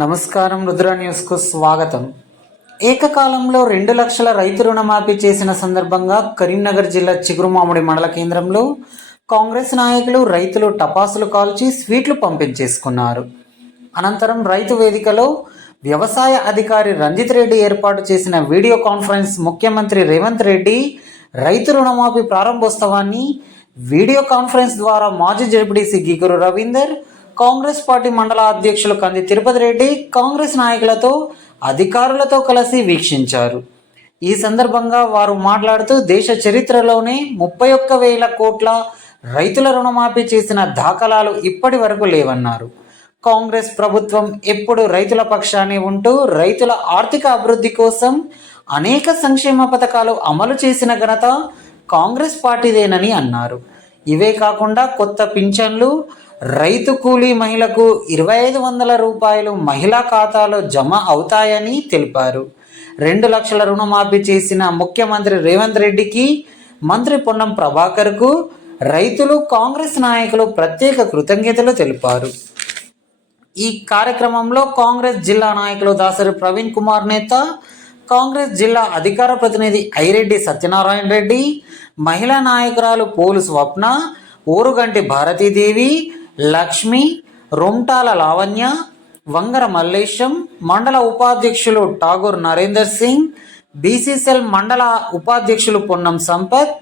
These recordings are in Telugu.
నమస్కారం రుద్ర న్యూస్కు స్వాగతం. ఏకకాలంలో రెండు లక్షల రైతు రుణమాఫీ చేసిన సందర్భంగా కరీంనగర్ జిల్లా చిగురుమామిడి మండల కేంద్రంలో కాంగ్రెస్ నాయకులు రైతులు టపాసులు కాల్చి స్వీట్లు పంపించేసుకున్నారు. అనంతరం రైతు వేదికలో వ్యవసాయ అధికారి రంజిత్ రెడ్డి ఏర్పాటు చేసిన వీడియో కాన్ఫరెన్స్ ముఖ్యమంత్రి రేవంత్ రెడ్డి రైతు రుణమాఫీ ప్రారంభోత్సవాన్ని వీడియో కాన్ఫరెన్స్ ద్వారా మాజీ జడ్పీటీసీ గీగురు రవీందర్ కాంగ్రెస్ పార్టీ మండల అధ్యక్షులు కంది తిరుపతి రెడ్డి కాంగ్రెస్ నాయకులతో అధికారులతో కలిసి వీక్షించారు. ఈ సందర్భంగా వారు మాట్లాడుతూ దేశ చరిత్రలోనే ముప్పై ఒక్క వేల కోట్ల రైతుల రుణమాఫీ చేసిన దాఖలాలు ఇప్పటి వరకు లేవన్నారు. కాంగ్రెస్ ప్రభుత్వం ఎప్పుడు రైతుల పక్షానే ఉంటూ రైతుల ఆర్థిక అభివృద్ధి కోసం అనేక సంక్షేమ పథకాలు అమలు చేసిన ఘనత కాంగ్రెస్ పార్టీదేనని అన్నారు. ఇవే కాకుండా కొత్త పింఛన్లు రైతు కూలీ మహిళకు ఇరవై ఐదు వందల రూపాయలు మహిళా ఖాతాలో జమ అవుతాయని తెలిపారు. రెండు లక్షల రుణమాఫీ చేసిన ముఖ్యమంత్రి రేవంత్ రెడ్డికి మంత్రి పొన్నం ప్రభాకర్కు రైతులు కాంగ్రెస్ నాయకులు ప్రత్యేక కృతజ్ఞతలు తెలిపారు. ఈ కార్యక్రమంలో కాంగ్రెస్ జిల్లా నాయకులు దాసరి ప్రవీణ్ కుమార్ నేత కాంగ్రెస్ జిల్లా అధికార ప్రతినిధి ఐరెడ్డి సత్యనారాయణ రెడ్డి మహిళా నాయకురాలు పోలు స్వప్న ఊరుగంటి భారతీదేవి లక్ష్మి రొంటాల లావణ్య వంగర మల్లేశం మండల ఉపాధ్యక్షులు ఠాగూర్ నరేందర్ సింగ్ బీసీసెల్ మండల ఉపాధ్యక్షులు పొన్నం సంపత్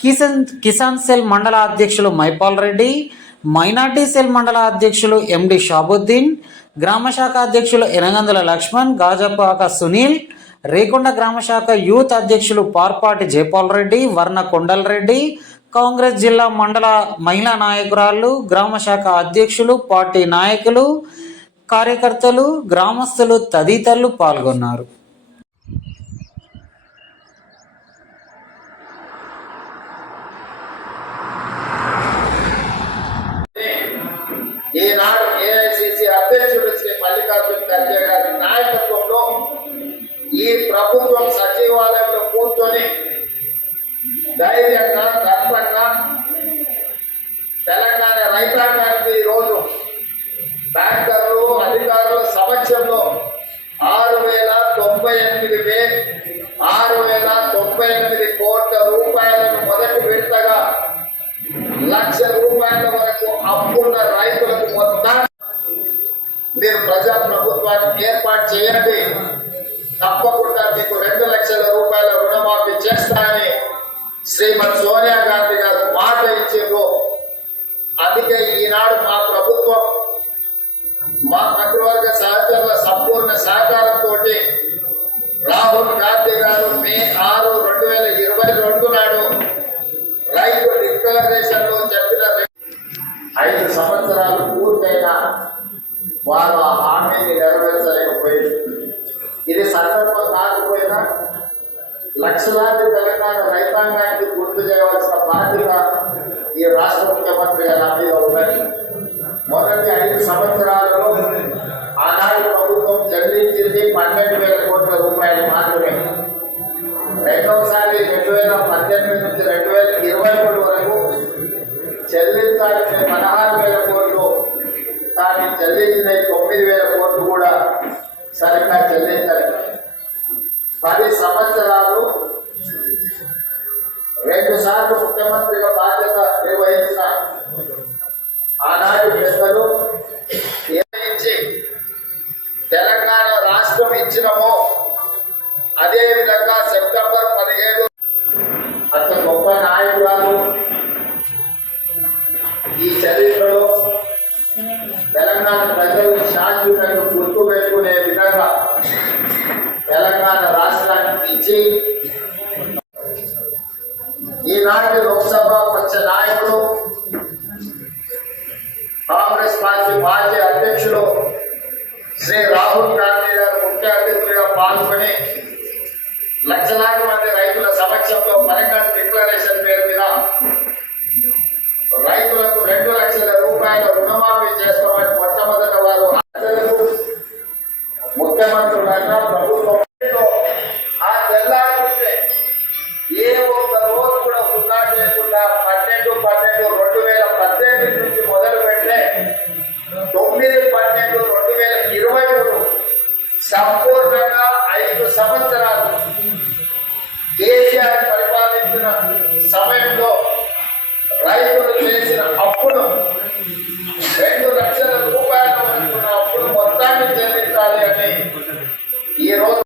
కిసాన్ కిసాన్ సెల్ మండల అధ్యక్షులు మైపాల్ రెడ్డి మైనార్టీ సెల్ మండల అధ్యక్షులు ఎండి షాబుద్దీన్ గ్రామ శాఖ అధ్యక్షులు ఎనగందుల లక్ష్మణ్ గాజపాక సునీల్ రేకొండ గ్రామ శాఖ యూత్ అధ్యక్షులు పార్పాటి జయపాల్ రెడ్డి వర్ణ కొండల్ రెడ్డి కాంగ్రెస్ జిల్లా మండల మహిళా నాయకురాళ్ళు గ్రామ శాఖ అధ్యక్షులు పార్టీ నాయకులు కార్యకర్తలు గ్రామస్తులు తదితరులు పాల్గొన్నారు. ఈనాడు ఏఐసిసి అధ్యక్షుడు శ్రీ మల్లికార్జున ఖర్గే గారి నాయకత్వంలో ఈ ప్రభుత్వం సచివాలయంలో కూర్చొని ధైర్యంగా దర్పంగా తెలంగాణ రైతాంగానికి ఈరోజు బ్యాంకర్లు అధికారుల సమక్షంలో ఆరు వేల తొంభై ఎనిమిది వే ఆరు వేల తొంభై ఎనిమిది కోట్ల రూపాయలను మొదటి విడతగా లక్ష రూపాయల వరకు అప్పున్న రైతులకు మొత్తం మీరు ప్రజా ప్రభుత్వాన్ని ఏర్పాటు చేయండి. తప్పకుండా మీకు రెండు లక్షల రూపాయల రుణమాఫీ చేస్తానని శ్రీమతి సోనియా గాంధీ గారు మాట ఇచ్చిండ్రు అందుకే ఈనాడు మా ప్రభుత్వం మా మంత్రివర్గ సహచరుల సంపూర్ణ సహకారంతో రాహుల్ గాంధీ గారు మే ఆరు రెండు వేల ఇరవై రెండు నాడు రైతు డిక్లరేషన్లో చెప్పిన ఐదు సంవత్సరాలు పూర్తయినా వారు ఆ హామీని నెరవేర్చలేకపోయింది ఇది సందర్భం కాకపోయినా లక్షలాది తెలంగాణ రైతాంగానికి గుర్తు చేయవలసిన బాధ్యత ఈ రాష్ట్ర ముఖ్యమంత్రి గారి నా మొదటి ఐదు సంవత్సరాలలో ఆనాడు ప్రభుత్వం చెల్లించింది పన్నెండు వేల కోట్ల రూపాయలు మాత్రమే. రెండవసారి రెండు వేల పద్దెనిమిది నుంచి రెండు వేల ఇరవై మూడు వరకు చెల్లించాల్సిన పదహారు వేల కోట్లు కానీ చెల్లించిన తొమ్మిది వేల కోట్లు కూడా సరిగ్గా చెల్లించాలి పది సంవత్సరాలు రెండు సార్లు ముఖ్యమంత్రిగా బాధ్యత నిర్వహించిన ఆనాటి పెద్దలు ఏమించి తెలంగాణ రాష్ట్రం ఇచ్చినమో అదే విధంగా సెప్టెంబర్ పదిహేడు అతను గొప్ప నాయకురాలు ఈ చరిత్రలో తెలంగాణ ప్రజలు శాశ్వతంగా గుర్తు పెట్టుకునే విధంగా తెలంగాణ రాష్ట్రానికి ఈనాటి లోక్సభ పక్ష నాయకులు కాంగ్రెస్ పార్టీ మాజీ అధ్యక్షులు శ్రీ రాహుల్ గాంధీ గారు ముఖ్య అతిథులుగా పాల్గొని లక్షలాది మంది రైతుల సమక్షంలో మరికాన్ డిక్లరేషన్ పేరు మీద రైతులకు రెండు లక్షల రూపాయల రుణమాఫీ చేస్తామని మొట్టమొదట వారు ముఖ్యమంత్రులైనా ప్రభుత్వం సంపూర్ణంగా ఐదు సంవత్సరాలు కేసీఆర్ పరిపాలించిన సమయంలో